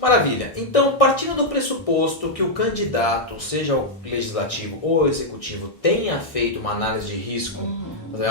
Maravilha. Então, partindo do pressuposto que o candidato, seja o legislativo ou o executivo, tenha feito uma análise de risco,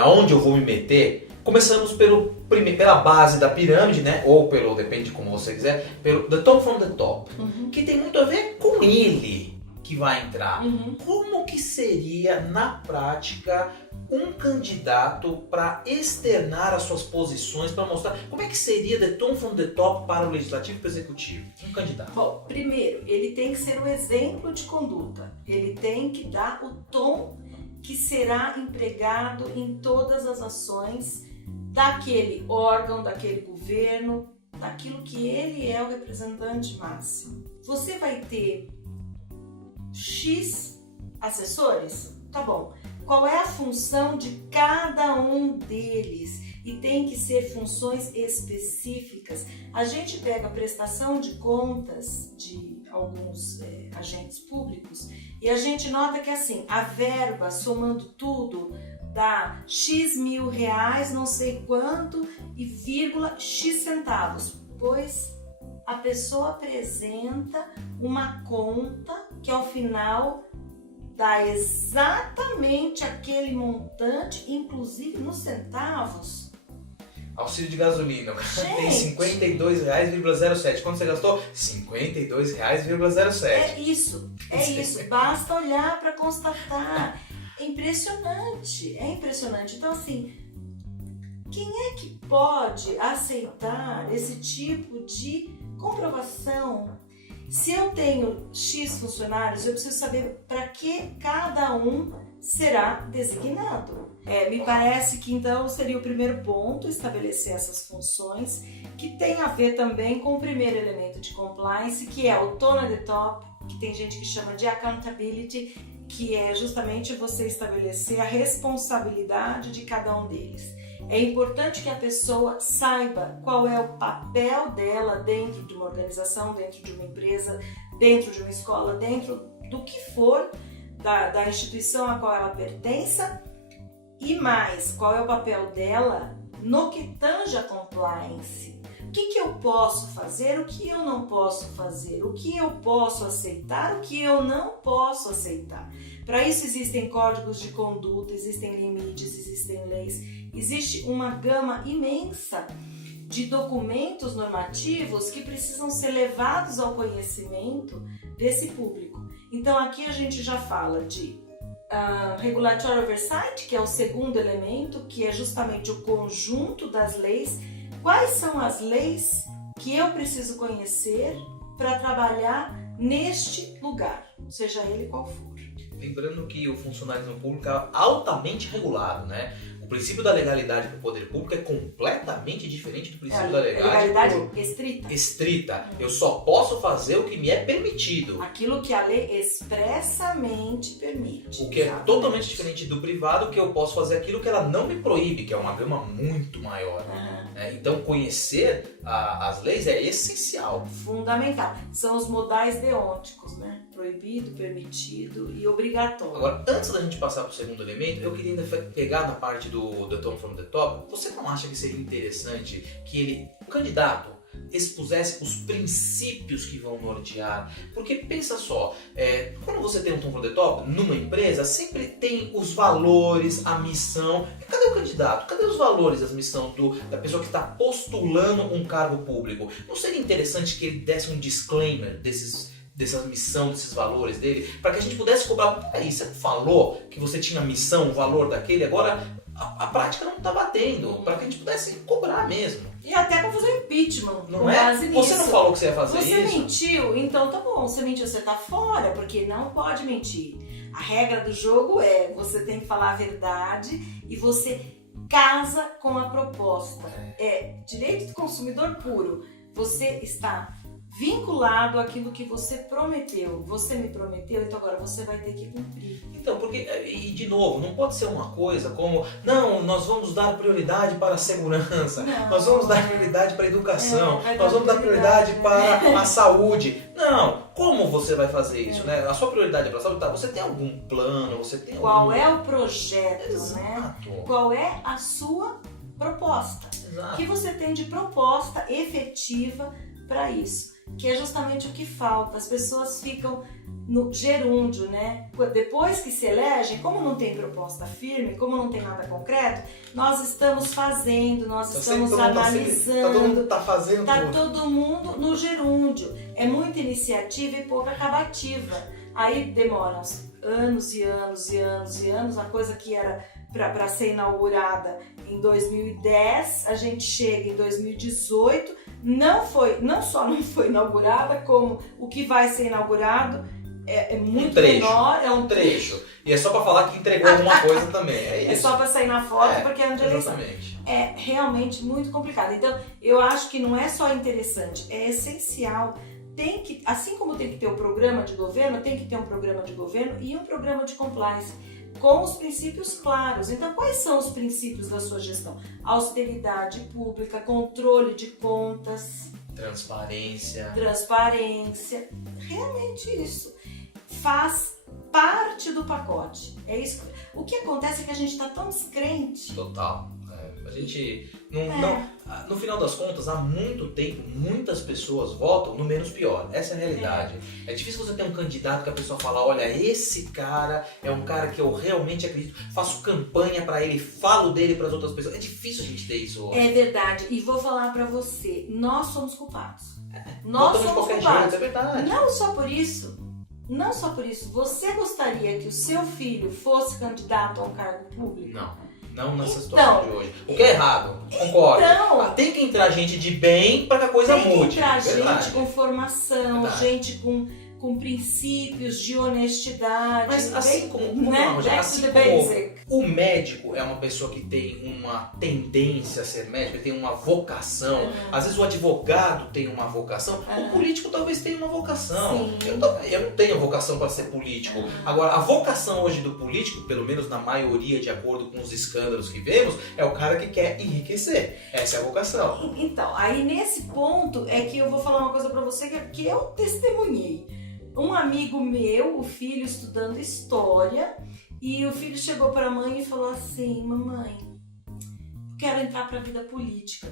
aonde eu vou me meter, começamos pela base da pirâmide, né? Ou depende de como você quiser, pelo the top from the top, que tem muito a ver com ele que vai entrar. Como que seria, na prática, um candidato para externar as suas posições, para mostrar como é que seria the top from the top para o legislativo e para o executivo? Um candidato. Bom, primeiro, ele tem que ser o exemplo de conduta. Ele tem que dar o tom que será empregado em todas as ações daquele órgão, daquele governo, daquilo que ele é o representante máximo. Você vai ter X assessores? Tá bom. Qual é a função de cada um deles? E tem que ser funções específicas. A gente pega a prestação de contas de alguns agentes públicos e a gente nota que assim, a verba, somando tudo, dá X mil reais, não sei quanto, e vírgula X centavos. Pois a pessoa apresenta uma conta que ao final dá exatamente aquele montante, inclusive nos centavos. Auxílio de gasolina, tem R$52,07. Quanto você gastou? R$52,07. É isso. Basta olhar para constatar. É impressionante. Então, assim, quem é que pode aceitar esse tipo de comprovação? Se eu tenho X funcionários, eu preciso saber para que cada um será designado. Me parece que então seria o primeiro ponto, estabelecer essas funções, que tem a ver também com o primeiro elemento de compliance, que é o tone at the top, que tem gente que chama de accountability, que é justamente você estabelecer a responsabilidade de cada um deles. É importante que a pessoa saiba qual é o papel dela dentro de uma organização, dentro de uma empresa, dentro de uma escola, dentro do que for da instituição a qual ela pertença, e mais, qual é o papel dela no que tange a compliance. O que eu posso fazer, o que eu não posso fazer, o que eu posso aceitar, o que eu não posso aceitar. Para isso existem códigos de conduta, existem limites, existem leis, existe uma gama imensa de documentos normativos que precisam ser levados ao conhecimento desse público. Então aqui a gente já fala de regulatory oversight, que é o segundo elemento, que é justamente o conjunto das leis. Quais são as leis que eu preciso conhecer para trabalhar neste lugar, seja ele qual for? Lembrando que o funcionalismo público é altamente regulado, né? O princípio da legalidade para o poder público é completamente diferente do princípio da legalidade estrita. Eu só posso fazer o que me é permitido. Aquilo que a lei expressamente permite. O que é totalmente diferente do privado, que eu posso fazer aquilo que ela não me proíbe, que é uma gama muito maior. Então, conhecer as leis é essencial. Fundamental. São os modais deônticos, né? Proibido, permitido e obrigatório. Agora, antes da gente passar para o segundo elemento, eu queria ainda pegar na parte do The Tone from the Top. Você não acha que seria interessante que o candidato, expusesse os princípios que vão nortear? Porque pensa só, quando você tem um Tone from the Top, numa empresa, sempre tem os valores, a missão. Cadê o candidato? Cadê os valores, a missão da pessoa que está postulando um cargo público? Não seria interessante que ele desse um disclaimer dessa missão, desses valores dele, para que a gente pudesse cobrar? Peraí, você falou que você tinha missão, o valor daquele, agora a prática não está batendo, para que a gente pudesse cobrar mesmo. E até para fazer impeachment, não é? Você não falou que você ia fazer isso? Você mentiu, então tá bom, você mentiu, você tá fora, porque não pode mentir. A regra do jogo é, você tem que falar a verdade e você casa com a proposta. É direito do consumidor puro. Você está vinculado àquilo que você prometeu. Você me prometeu, então agora você vai ter que cumprir. Então, porque, e de novo, não pode ser uma coisa como, não, nós vamos dar prioridade para a segurança, nós vamos dar prioridade para a educação, nós vamos dar prioridade para a saúde. Não, como você vai fazer isso, né? A sua prioridade é para a saúde, tá? Você tem algum plano, você tem Qual é o projeto, Exato. né? Qual é a sua proposta? Exato. O que você tem de proposta efetiva para isso, que é justamente o que falta. As pessoas ficam no gerúndio, né? Depois que se elegem, como não tem proposta firme, como não tem nada concreto, nós estamos fazendo, nós estamos analisando. Todo mundo tá fazendo tá tudo. todo mundo no gerúndio. É muita iniciativa e pouca acabativa. Aí demora anos e anos e anos e anos. A coisa que era para ser inaugurada em 2010, a gente chega em 2018, não só não foi inaugurada, como o que vai ser inaugurado é muito menor. É um trecho. E é só para falar que entregou alguma coisa também. É isso. É só para sair na foto, porque é onde eleição. Exatamente. É realmente muito complicado. Então, eu acho que não é só interessante, é essencial. Tem que, assim como tem que ter o programa de governo, tem que ter um programa de governo e um programa de compliance, com os princípios claros. Então, quais são os princípios da sua gestão? Austeridade pública, controle de contas, transparência, realmente isso faz parte do pacote. É isso. O que acontece é que a gente está tão descrente. Total. A gente no final das contas, há muito tempo, muitas pessoas votam no menos pior. Essa é a realidade. É difícil você ter um candidato que a pessoa fala, olha, esse cara é um cara que eu realmente acredito, faço campanha pra ele, falo dele pras outras pessoas. É difícil a gente ter isso hoje. É verdade. E vou falar pra você, nós somos culpados. Nós somos culpados. Jeito, é verdade. Não só por isso. Você gostaria que o seu filho fosse candidato a um cargo público? Não nessa situação de hoje. O que é errado, concordo. Então, tem que entrar gente de bem para que a coisa mude. Tem que entrar gente com formação, gente com princípios de honestidade. Mas assim como o médico é uma pessoa que tem uma tendência a ser médico, ele tem uma vocação. Às vezes o advogado tem uma vocação, o político talvez tenha uma vocação. Eu não tenho vocação para ser político. Agora, a vocação hoje do político, pelo menos na maioria, de acordo com os escândalos que vemos, é o cara que quer enriquecer. Essa é a vocação. Então, aí nesse ponto é que eu vou falar uma coisa para você que eu testemunhei. Um amigo meu, o filho estudando história, e o filho chegou para a mãe e falou assim, mamãe, quero entrar para a vida política.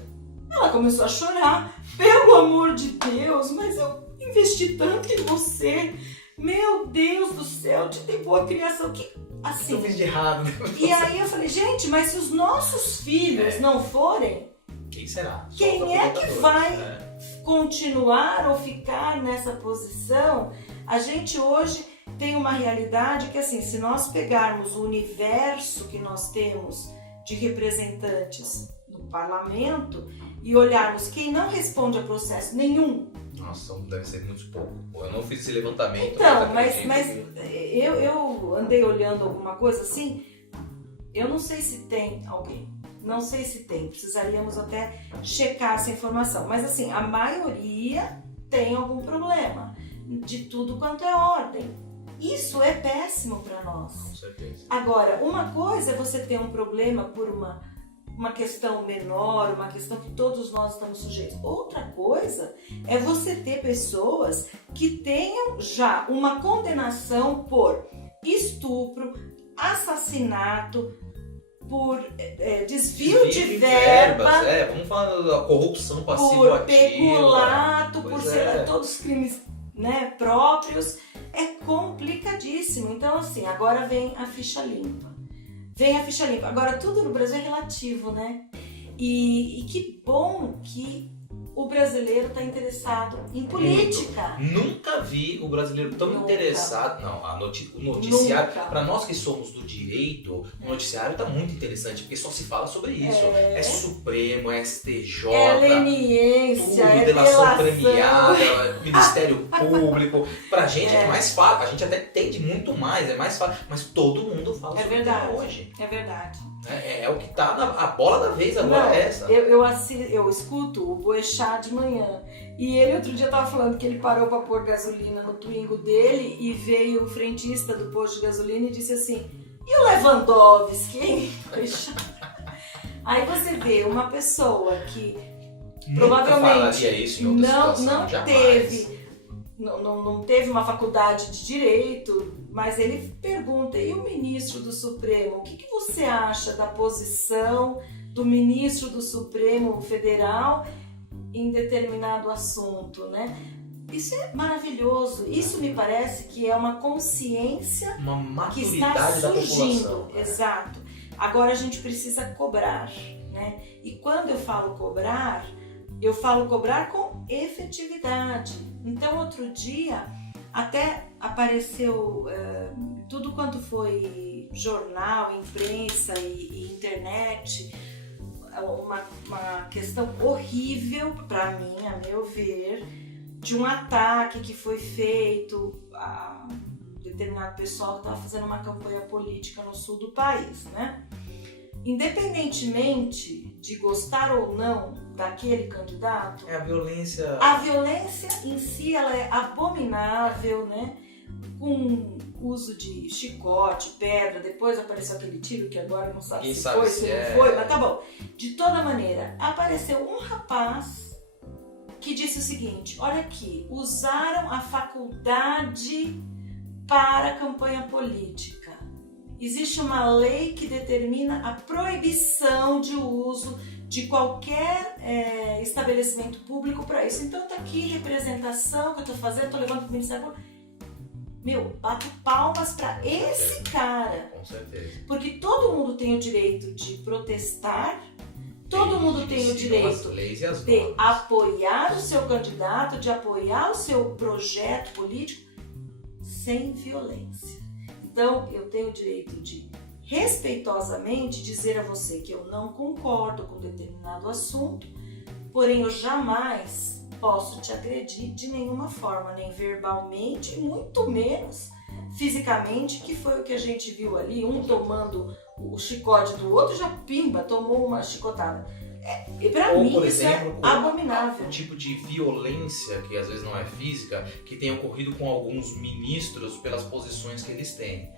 Ela começou a chorar, pelo amor de Deus, mas eu investi tanto em você, meu Deus do céu, te dei boa criação, que assim. Eu fiz de errado. E aí eu falei, gente, mas se os nossos filhos não forem, quem será? Quem é que vai continuar ou ficar nessa posição? A gente hoje tem uma realidade que, assim, se nós pegarmos o universo que nós temos de representantes no parlamento e olharmos quem não responde a processo nenhum. Nossa, deve ser muito pouco. Eu não fiz esse levantamento. Então, mas eu andei olhando alguma coisa assim, eu não sei se tem alguém. Não sei se tem, precisaríamos até checar essa informação. Mas assim, a maioria tem algum problema, de tudo quanto é ordem. Isso é péssimo para nós. Com certeza. Agora, uma coisa é você ter um problema por uma questão menor, uma questão que todos nós estamos sujeitos. Outra coisa é você ter pessoas que tenham já uma condenação por estupro, assassinato, por desvio de verba, vamos falar da corrupção passiva, por peculato, por ser todos crimes, né, próprios. É complicadíssimo. Então, assim, agora vem a ficha limpa. Agora, tudo no Brasil é relativo, né? E que bom que o brasileiro está interessado em política. Nunca vi o brasileiro tão interessado. Não, o noticiário, para nós que somos do direito, o noticiário está muito interessante, porque só se fala sobre isso. É Supremo, é STJ, leniência, tudo, delação premiada, Ministério Público. Pra gente é mais fácil, a gente até entende muito mais, é mais fácil, mas todo mundo fala sobre isso hoje. É verdade. É o que tá a bola da vez agora. É essa. Eu escuto o Boechat de manhã. E ele outro dia tava falando que ele parou para pôr gasolina no Twingo dele e veio o frentista do posto de gasolina e disse assim: e o Lewandowski, hein? Aí você vê uma pessoa que provavelmente isso em outra situação, não teve uma faculdade de direito, mas ele pergunta, e o ministro do Supremo, o que você acha da posição do ministro do Supremo Federal em determinado assunto, né? Isso é maravilhoso. Isso me parece que é uma consciência Uma que maturidade está da surgindo. população. Né? Exato. Agora a gente precisa cobrar, né? E quando eu falo cobrar com efetividade. Então, outro dia, até apareceu tudo quanto foi jornal, imprensa e internet, uma questão horrível para mim, a meu ver, de um ataque que foi feito a um determinado pessoal que estava fazendo uma campanha política no sul do país, né? Independentemente de gostar ou não daquele candidato, A violência em si ela é abominável, né? Com uso de chicote, pedra, depois apareceu aquele tiro que agora não sabe se foi, se não foi, mas tá bom. De toda maneira, apareceu um rapaz que disse o seguinte: olha aqui, usaram a faculdade para a campanha política. Existe uma lei que determina a proibição de uso de qualquer estabelecimento público para isso. Então tá aqui representação que eu tô fazendo, tô levando pro Ministério Público. Meu, bato palmas para esse cara. Com certeza. Porque todo mundo tem o direito de protestar, todo mundo tem o direito de apoiar o seu candidato, de apoiar o seu projeto político sem violência. Então, eu tenho o direito de respeitosamente dizer a você que eu não concordo com determinado assunto, porém eu jamais posso te agredir de nenhuma forma, nem verbalmente, muito menos fisicamente, que foi o que a gente viu ali, um tomando o chicote do outro, já pimba, tomou uma chicotada. E pra mim por isso exemplo, é abominável. O tipo de violência, que às vezes não é física, que tem ocorrido com alguns ministros pelas posições que eles têm.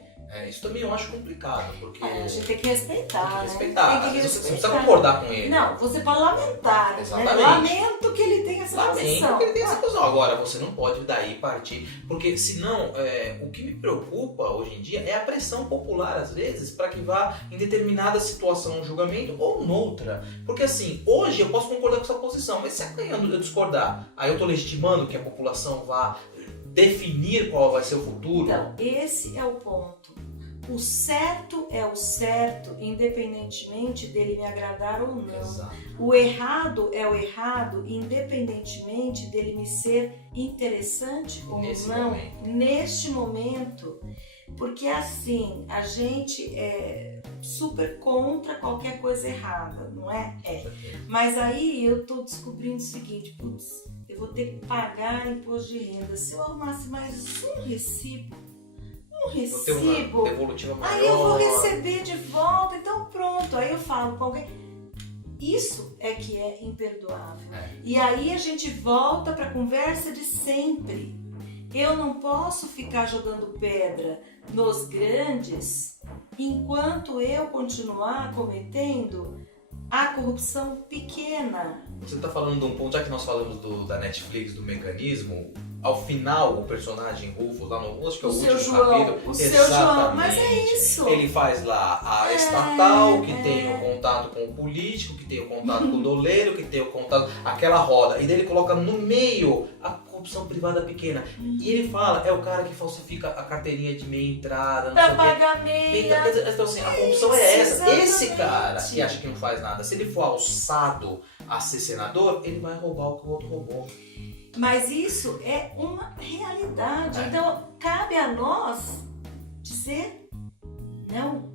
Isso também eu acho complicado, porque... A gente tem que respeitar, Tem que né? respeitar. Às vezes você precisa concordar com ele. Não, você pode lamentar. Exatamente. Né? Lamento que ele tenha essa posição. Lamento que ele tenha essa posição. Agora, você não pode daí partir, porque senão, o que me preocupa hoje em dia é a pressão popular, às vezes, para que vá em determinada situação um julgamento ou noutra. Porque assim, hoje eu posso concordar com essa posição, mas se amanhã eu discordar, aí eu estou legitimando que a população vá definir qual vai ser o futuro. Então, esse é o ponto. O certo é o certo, independentemente dele me agradar ou não. Exato. O errado é o errado, independentemente dele me ser interessante ou não. Neste momento. Porque assim, a gente é super contra qualquer coisa errada, não é? Mas aí eu tô descobrindo o seguinte: putz, eu vou ter que pagar imposto de renda. Se eu arrumasse mais um recibo, devolutiva maior, aí eu vou receber de volta, então pronto. Aí eu falo com alguém. Isso é que é imperdoável. E aí a gente volta para a conversa de sempre. Eu não posso ficar jogando pedra nos grandes enquanto eu continuar cometendo a corrupção pequena. Você está falando de um ponto, já que nós falamos da Netflix, do mecanismo, ao final o personagem Rufus, lá no acho que é o último capítulo, seu João, mas é isso. Ele faz lá a estatal, que tem o contato com o político, que tem o contato com o doleiro, que tem o contato, aquela roda, e daí ele coloca no meio a corrupção privada pequena. E ele fala, é o cara que falsifica a carteirinha de meia entrada, pra pagar meia. Então assim, a corrupção é essa. Exatamente. Esse cara que acha que não faz nada, se ele for alçado a ser senador, ele vai roubar o que o outro roubou. Mas isso é uma realidade. Então, cabe a nós dizer não.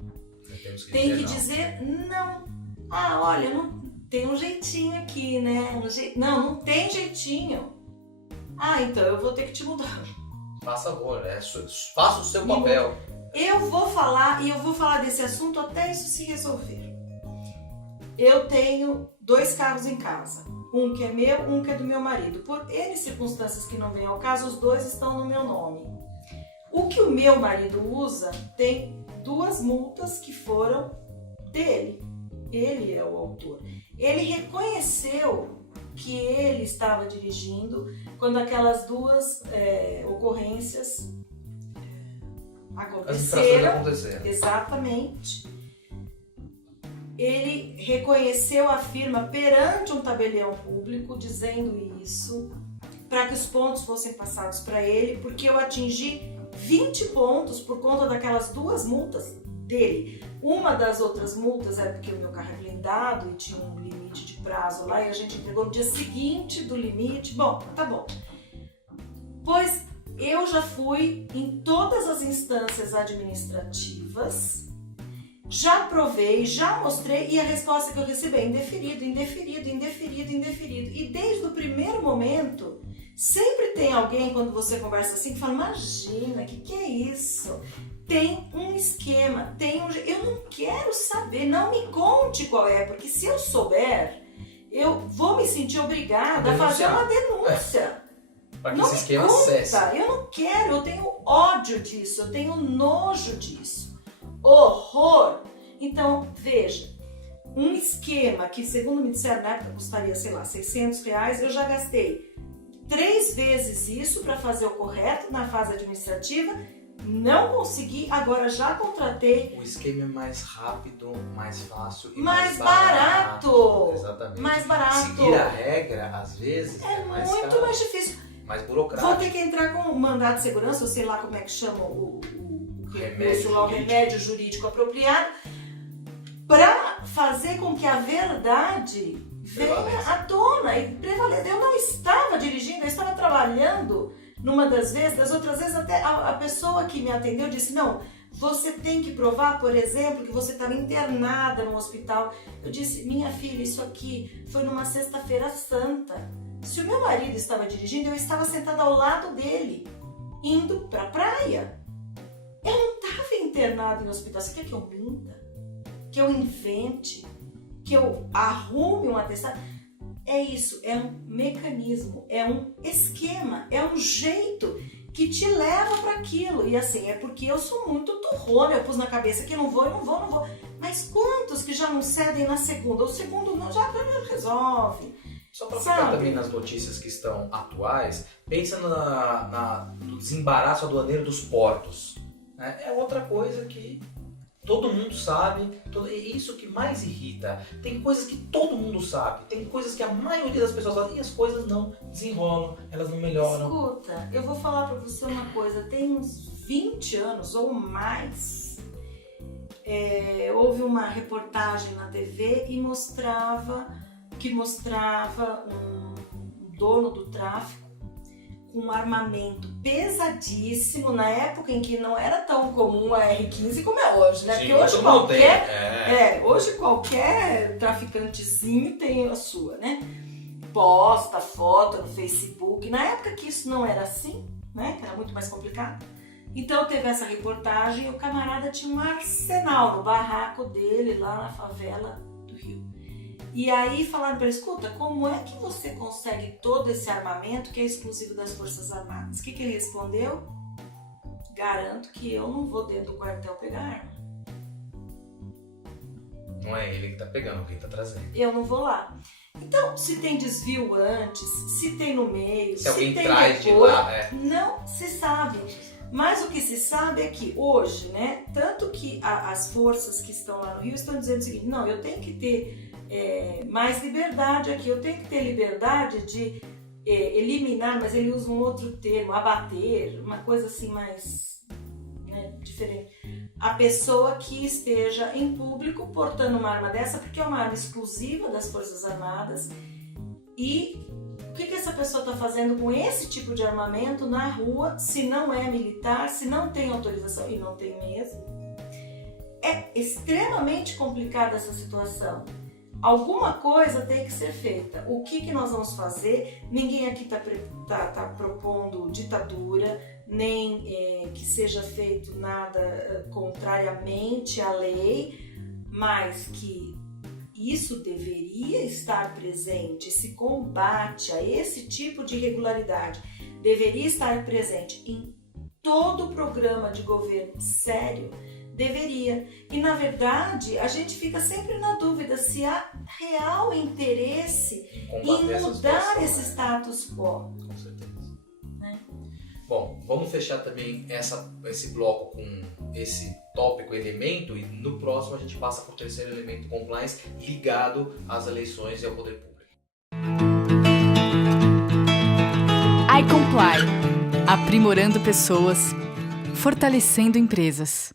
Tem que dizer não. Ah, olha, não tem um jeitinho aqui, né? Não tem jeitinho. Ah, então eu vou ter que te mudar. Faça favor, faça o seu papel. Eu vou falar desse assunto até isso se resolver. Eu tenho 2 carros em casa. Um que é meu, um que é do meu marido. Por N circunstâncias que não vêm ao caso, os 2 estão no meu nome. O que o meu marido usa tem 2 multas que foram dele. Ele é o autor. Ele reconheceu que ele estava dirigindo quando aquelas 2 ocorrências aconteceram. As aconteceram. Exatamente. ele reconheceu a firma perante um tabelião público, dizendo isso, para que os pontos fossem passados para ele, porque eu atingi 20 pontos por conta daquelas 2 multas dele. Uma das outras multas é porque o meu carro é blindado e tinha um limite de prazo lá e a gente entregou no dia seguinte do limite. Bom, tá bom. Pois eu já fui em todas as instâncias administrativas, já provei, já mostrei e a resposta que eu recebi é indeferido, indeferido, indeferido, indeferido. E desde o primeiro momento, sempre tem alguém, quando você conversa assim, que fala, imagina, o que é isso? Tem um esquema, eu não quero saber, não me conte qual é, porque se eu souber, eu vou me sentir obrigada a fazer uma denúncia. Para que não esse esquema conta, cesse. eu não quero, eu tenho ódio disso, eu tenho nojo disso. Horror! Então, veja, um esquema que, segundo me disseram na época, custaria, sei lá, R$600, eu já gastei 3 vezes isso para fazer o correto na fase administrativa, não consegui, agora já contratei. O esquema é mais rápido, mais fácil e mais barato. Exatamente. Mais barato. Seguir a regra, às vezes, é mais muito caro, mais difícil. mais burocrático. Vou ter que entrar com um mandado de segurança, ou sei lá como é que chama o remédio jurídico apropriado, para fazer com que a verdade venha à tona e prevaleça. Eu não estava dirigindo, eu estava trabalhando numa das vezes, das outras vezes até a pessoa que me atendeu disse, não, você tem que provar, por exemplo, que você estava internada no hospital. Eu disse, minha filha, isso aqui foi numa sexta-feira santa. Se o meu marido estava dirigindo, eu estava sentada ao lado dele, indo para a praia. Eu não estava internada no hospital. Você quer que eu minta? Que eu invente? Que eu arrume um atestado? É isso, é um mecanismo, é um esquema, é um jeito que te leva para aquilo. E assim, é porque eu sou muito turrona, eu pus na cabeça que não vou. Mas quantos que já não cedem na segunda? O segundo não, já resolve. Só para ficar também nas notícias que estão atuais, pensa no desembaraço aduaneiro dos portos. Né? É outra coisa que todo mundo sabe, é isso que mais irrita. Tem coisas que todo mundo sabe, tem coisas que a maioria das pessoas fazem e as coisas não desenrolam, elas não melhoram. Escuta, eu vou falar para você uma coisa, tem uns 20 anos ou mais, houve uma reportagem na TV e mostrava um dono do tráfico com um armamento pesadíssimo na época em que não era tão comum a R15 como é hoje, né? Sim, porque hoje qualquer traficantezinho tem a sua, né? Posta foto no Facebook. Na época que isso não era assim, né? Que era muito mais complicado. Então teve essa reportagem e o camarada tinha um arsenal no barraco dele lá na favela do Rio. E aí falaram para ele, escuta, como é que você consegue todo esse armamento que é exclusivo das Forças Armadas? O que ele respondeu? Garanto que eu não vou dentro do quartel pegar arma. Não é ele que tá pegando, quem tá trazendo. Eu não vou lá. Então, se tem desvio antes, se tem no meio, se alguém tem traz depois, de lá, não se sabe. Mas o que se sabe é que hoje, né, tanto que as forças que estão lá no Rio estão dizendo o seguinte, não, eu tenho que ter mais liberdade aqui, eu tenho que ter liberdade de eliminar, mas ele usa um outro termo, abater, uma coisa assim mais, né, diferente. A pessoa que esteja em público portando uma arma dessa, porque é uma arma exclusiva das Forças Armadas, e o que essa pessoa está fazendo com esse tipo de armamento na rua, se não é militar, se não tem autorização, e não tem mesmo. É extremamente complicada essa situação. Alguma coisa tem que ser feita. O que nós vamos fazer? Ninguém aqui tá propondo ditadura, nem que seja feito nada contrariamente à lei, mas que isso deveria estar presente, esse combate a esse tipo de irregularidade deveria estar presente em todo o programa de governo sério. Deveria. E, na verdade, a gente fica sempre na dúvida se há real interesse em mudar esse status quo. Com certeza. Né? Bom, vamos fechar também esse bloco com esse tópico, elemento, e no próximo a gente passa para o terceiro elemento, compliance, ligado às eleições e ao poder público. iComply, aprimorando pessoas, fortalecendo empresas.